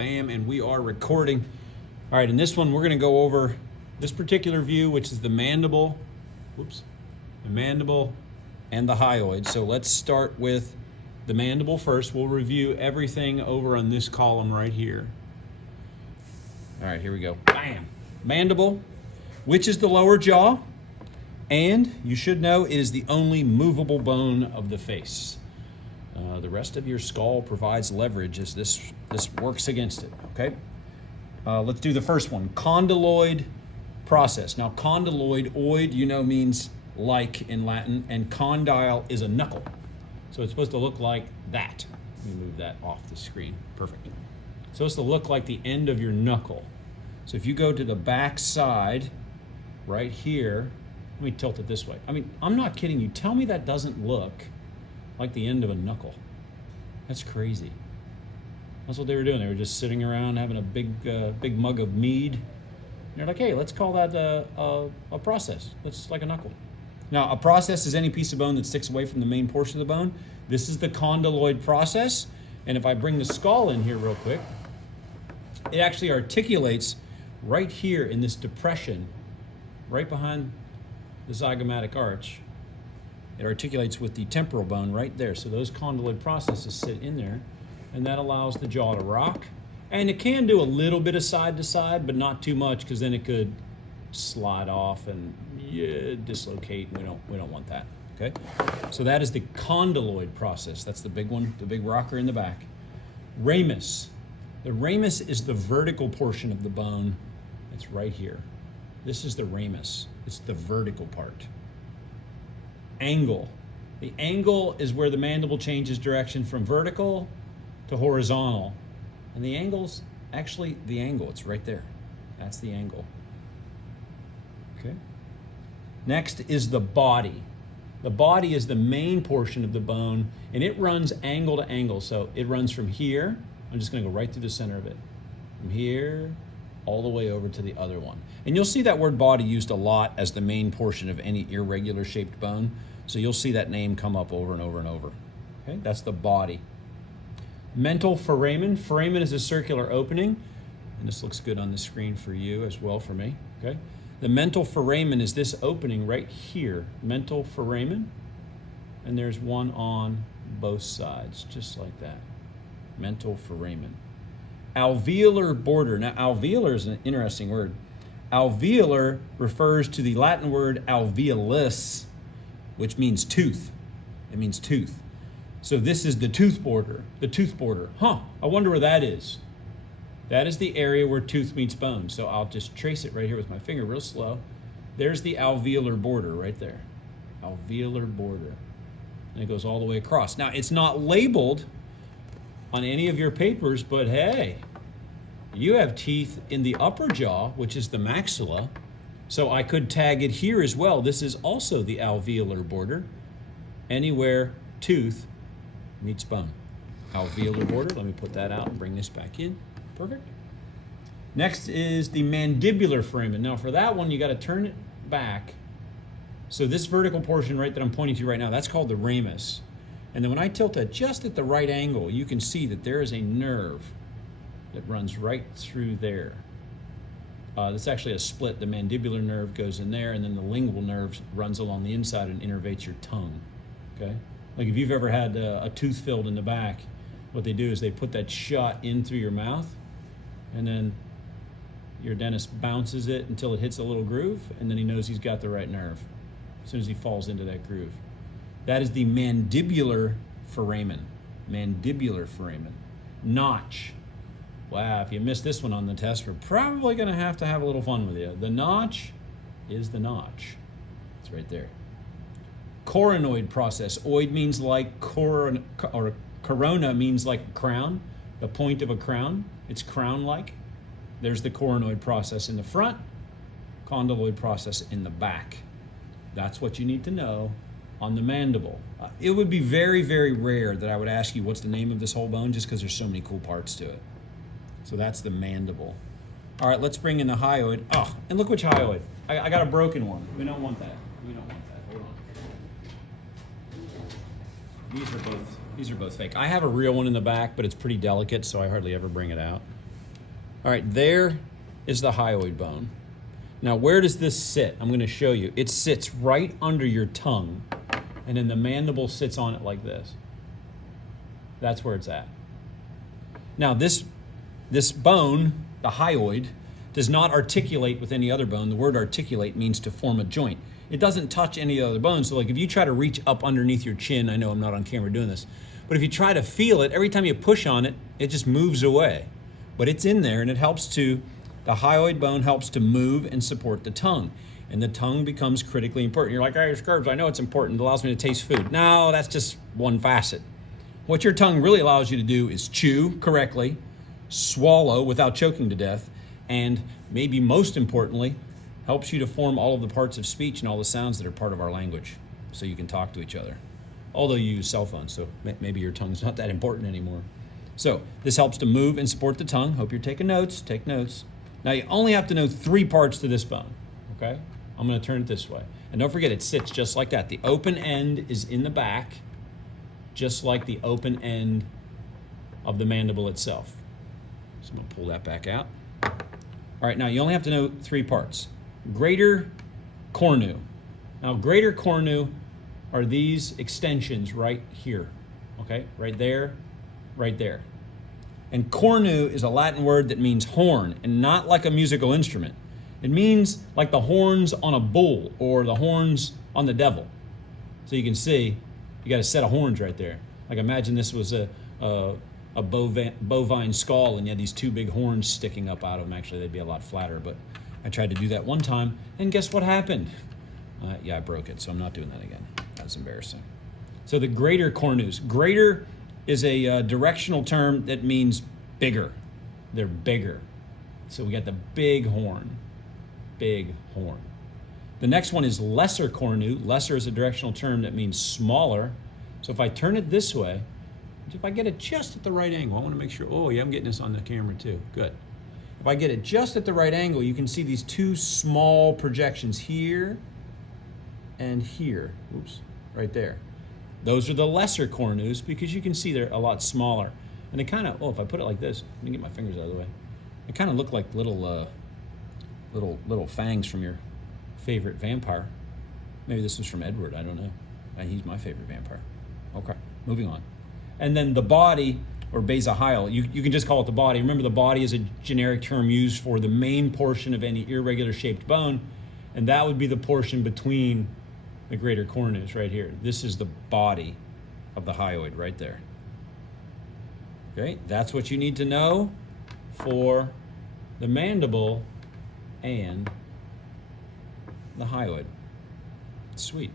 Bam, and we are recording. All right, in this one, we're gonna go over this particular view, which is the mandible, the mandible and the hyoid. So let's start with the mandible first. We'll review everything over on this column right here. All right, here we go. Bam. Mandible, which is the lower jaw, and you should know it is the only movable bone of the face. The rest of your skull provides leverage as this works against it, okay? Let's do the first one, condyloid process. Now, condyloid, oid, you know, means like in Latin, and condyle is a knuckle. So it's supposed to look like that. Let me move that off the screen. Perfect. It's supposed to look like the end of your knuckle. So if you go to the back side, right here, let me tilt it this way. I mean, I'm not kidding you. Tell me that doesn't look like the end of a knuckle. That's crazy. That's what they were doing. They were just sitting around having a big mug of mead. And they're like, hey, let's call that a process. That's like a knuckle. Now, a process is any piece of bone that sticks away from the main portion of the bone. This is the condyloid process. And if I bring the skull in here real quick, it actually articulates right here in this depression, right behind the zygomatic arch. It articulates with the temporal bone right there. So those condyloid processes sit in there, and that allows the jaw to rock. And it can do a little bit of side to side, but not too much, because then it could slide off and dislocate. We don't want that, okay? So that is the condyloid process. That's the big one, the big rocker in the back. Ramus. The ramus is the vertical portion of the bone. It's right here. This is the ramus. It's the vertical part. Angle. The angle is where the mandible changes direction from vertical to horizontal. And the angle's actually the angle. It's right there. That's the angle. Okay. Next is the body. The body is the main portion of the bone, and it runs angle to angle. So it runs from here. I'm just going to go right through the center of it. From here all the way over to the other one. And you'll see that word body used a lot as the main portion of any irregular shaped bone. So you'll see that name come up over and over and over. Okay, that's the body. Mental foramen. Foramen is a circular opening, and this looks good on the screen for you as well for me. Okay, the mental foramen is this opening right here. Mental foramen, and there's one on both sides, just like that. Mental foramen. Alveolar border. Now, alveolar is an interesting word. Alveolar refers to the Latin word alveolus, which means tooth. It means tooth. So this is the tooth border, the tooth border. I wonder where that is. That is the area where tooth meets bone. So I'll just trace it right here with my finger real slow. There's the alveolar border right there. Alveolar border. And it goes all the way across. Now, it's not labeled on any of your papers, but hey, you have teeth in the upper jaw, which is the maxilla. So I could tag it here as well. This is also the alveolar border. Anywhere tooth meets bone. Alveolar border. Let me put that out and bring this back in. Perfect. Next is the mandibular foramen. Now for that one, you got to turn it back. So this vertical portion right that I'm pointing to right now, that's called the ramus. And then when I tilt it just at the right angle, you can see that there is a nerve that runs right through there. That's actually a split. The mandibular nerve goes in there, and then the lingual nerve runs along the inside and innervates your tongue. Okay? Like if you've ever had a tooth filled in the back, what they do is they put that shot in through your mouth, and then your dentist bounces it until it hits a little groove, and then he knows he's got the right nerve as soon as he falls into that groove. That is the mandibular foramen. Mandibular foramen. Notch. Wow, if you missed this one on the test, we're probably going to have a little fun with you. The notch is the notch. It's right there. Coronoid process. Oid means like or corona means like a crown, the point of a crown. It's crown-like. There's the coronoid process in the front, condyloid process in the back. That's what you need to know on the mandible. It would be very, very rare that I would ask you what's the name of this whole bone, just because there's so many cool parts to it. So that's the mandible. All right, let's bring in the hyoid. Oh, and look which hyoid. I got a broken one. We don't want that. We don't want that. Hold on. These are both fake. I have a real one in the back, but it's pretty delicate, so I hardly ever bring it out. All right, there is the hyoid bone. Now, where does this sit? I'm going to show you. It sits right under your tongue, and then the mandible sits on it like this. That's where it's at. Now, this bone, the hyoid, does not articulate with any other bone. The word articulate means to form a joint. It doesn't touch any other bone. So like if you try to reach up underneath your chin, I know I'm not on camera doing this, but if you try to feel it, every time you push on it, it just moves away. But it's in there, and it helps to, the hyoid bone helps to move and support the tongue. And the tongue becomes critically important. You're like, hey, Scurbs, I know it's important. It allows me to taste food. No, that's just one facet. What your tongue really allows you to do is chew correctly, swallow without choking to death, and maybe most importantly, helps you to form all of the parts of speech and all the sounds that are part of our language so you can talk to each other. Although you use cell phones, so maybe your tongue's not that important anymore. So this helps to move and support the tongue. Hope you're taking notes. Take notes. Now you only have to know 3 parts to this bone, okay? I'm gonna turn it this way. And don't forget, it sits just like that. The open end is in the back, just like the open end of the mandible itself. So I'm gonna pull that back out. All right, now you only have to know 3 parts. Greater cornu. Now, greater cornu are these extensions right here, okay? Right there, right there. And cornu is a Latin word that means horn, and not like a musical instrument. It means like the horns on a bull or the horns on the devil. So you can see, you got a set of horns right there. Like imagine this was a bovine skull and you had these 2 big horns sticking up out of them. Actually, they'd be a lot flatter, but I tried to do that one time, and guess what happened? Yeah, I broke it, so I'm not doing that again. That's embarrassing. So the greater cornus. Greater is a directional term that means bigger. They're bigger. So we got the big horn. Big horn. The next one is lesser cornu. Lesser is a directional term that means smaller. So if I turn it this way, if I get it just at the right angle, I want to make sure, oh yeah, I'm getting this on the camera too. Good. If I get it just at the right angle, you can see these 2 small projections here and here. Oops, right there. Those are the lesser cornus because you can see they're a lot smaller. And they kind of, oh, if I put it like this, let me get my fingers out of the way. They kind of look like little fangs from your favorite vampire. Maybe this was from Edward, I don't know. He's my favorite vampire. Okay, moving on. And then the body, or basohyal, you can just call it the body. Remember, the body is a generic term used for the main portion of any irregular shaped bone, and that would be the portion between the greater cornus right here. This is the body of the hyoid right there. Okay, that's what you need to know for the mandible and the hyoid. Sweet.